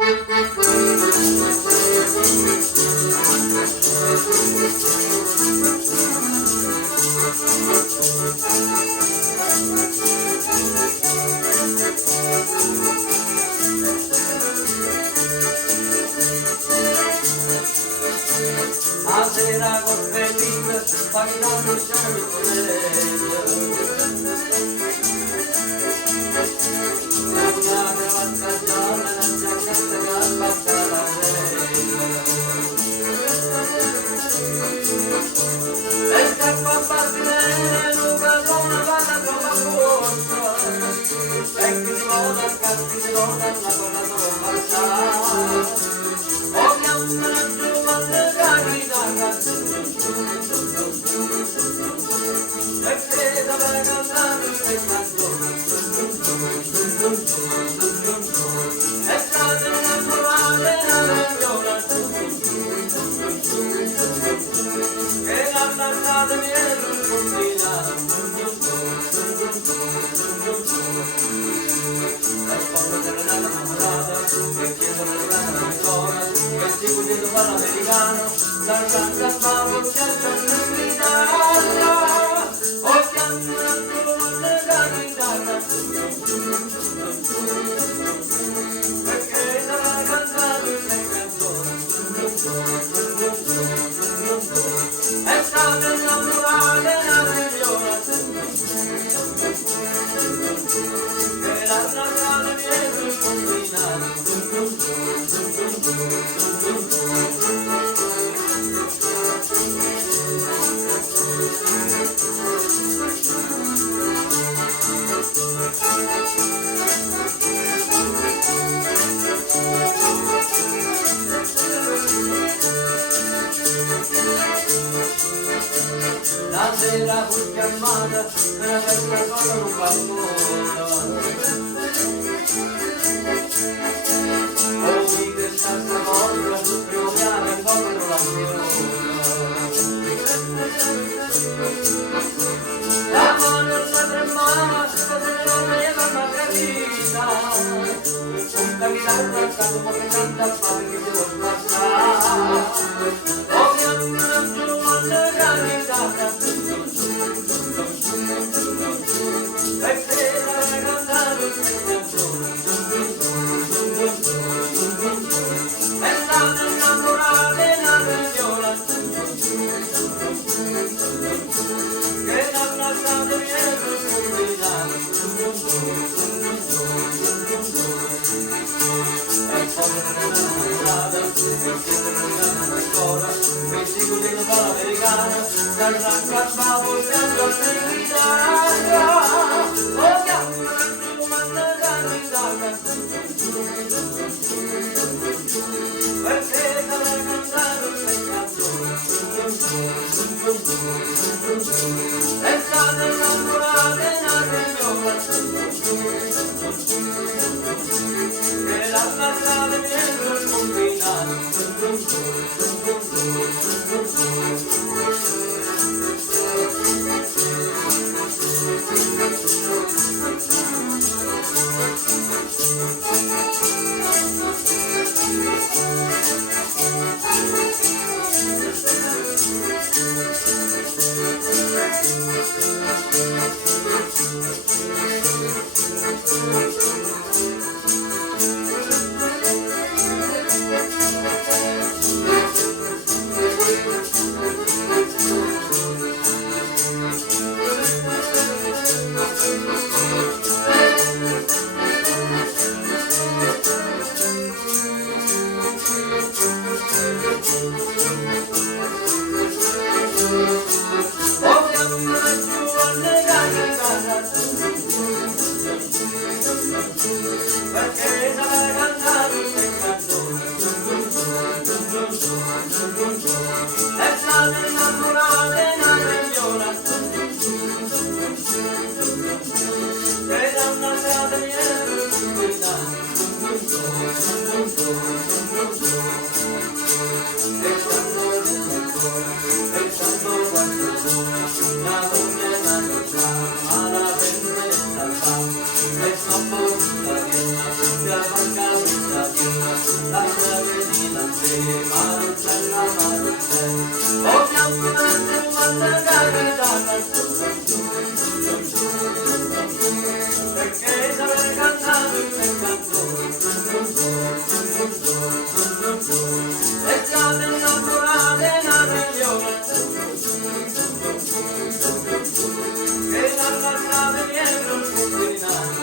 A sera col felice, bailando il cielo una cravatta gialla, una giacchetta che abbassa la e scappa a Basilea, Luca con una palla troppo corta e che si vota, scappi si vota, una palla troppo baciata. Oh, chiamano giù, ma le carità, e creda per cantare queste canzoni, e state innamorate nella viola, che la lasciate dietro il combinato, e quando te ne dai innamorata, che chiedono le grandi ancora, che si può fare l'americano, la canta Paolo Chiaccia in Italia, o chiamano giù le carità, perché sarà cantato in canzoni, e state innamorate nella viola, che la lasciate dietro il combinato. La sera fu chiamata per la festa con un bambino. Oh, che stessa volta, proviamo in fondo la la mano sta tremava, se ne voleva Margherita. Una chitarra al capo come canta a fare che devo passare. Oh, mi hanno giù alle carità, e creda per cantare queste canzoni, e state innamorate nella viola, che l'ha lasciato dietro il combinato, e poi se ne è innamorata, che siete arrivati ancora, che si godendo fa l'americana, dal raccattavo il fianco all'Italia, oh chiamano giù ma ne carità, perché deve cantare queste canzoni, e state innamorate nella viola, che la lasciate dietro il combinato. Perché deve cantare queste canzoni, e state innamorate nella viola, che l'hanno lasciata dietro il combinato, e sanno quanto buona, la donna è la vita, ma la vendetta fa, e sta porta via, la manca questa vita. perché saper cantare il canto è già nel naturale la religione che dalla strada dietro il cucinato